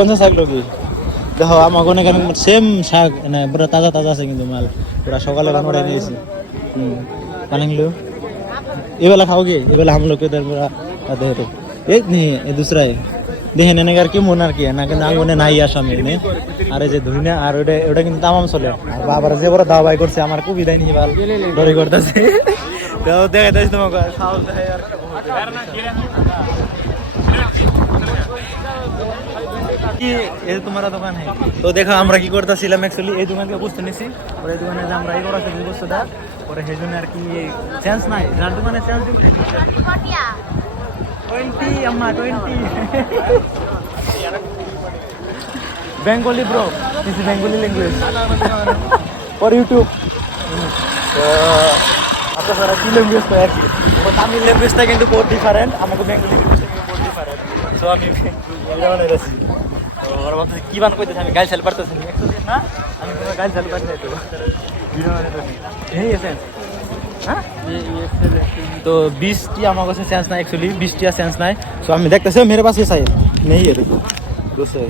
কোন শাক লোকি দেখো আমার কোন এখানে সেম শাক না পুরো তাজা তাজা আছে কিন্তু মাল পুরো সকালে বানাই নিয়েছি পানিংলো এবেলা খাओगे এবেলা हम लोग के इधर पूरा आते हैं ये नहीं ये दूसरा है দেখেন এনে আর কি মন আর কি না কিন্তু আমি মনে নাই আসামি নে আর এই যে ধুইনা আর ওটা ওটা কিন্তু তামাম চলে আর বাবার যে বড় দাওয়াই করছে আমার খুব বিদায় নিয়ে ভাল ডরি করতেছে তো দেখাইতেছি তোমাকে সাহস দেখাই আর কি এই তোমার দোকান है তো দেখো আমরা কি করতেছিলাম एक्चुअली এই দোকান থেকে বুঝতে নিছি আর এই দোকানে যে আমরা এই করা থেকে বুঝতে পরে সেজন্য আর কি চান্স নাই যার দোকানে চান্স দিতে 20 अम्मा 20 Bengali bro this is Bengali language for YouTube आपका सारा की लैंग्वेज तो यार और तमिल लैंग्वेज था কিন্তু बहुत डिफरेंट আমাকে বেঙ্গলি लैंग्वेज থেকে बहुत डिफरेंट সো আমি এরাওনে রাখছি और বাবা কি বান কইতেছ আমি গাল চাল পারতেছি না আমি পুরো গাল চাল পারতে তো ভিডিও বানাতে এই এসেন্স হ্যাঁ तो 20 टी আমার কাছে চান্স নাই एक्चुअली 20 टी চান্স নাই সো আমি দেখতেছি मेरे पास ये सही नहीं है देखो दोस्तों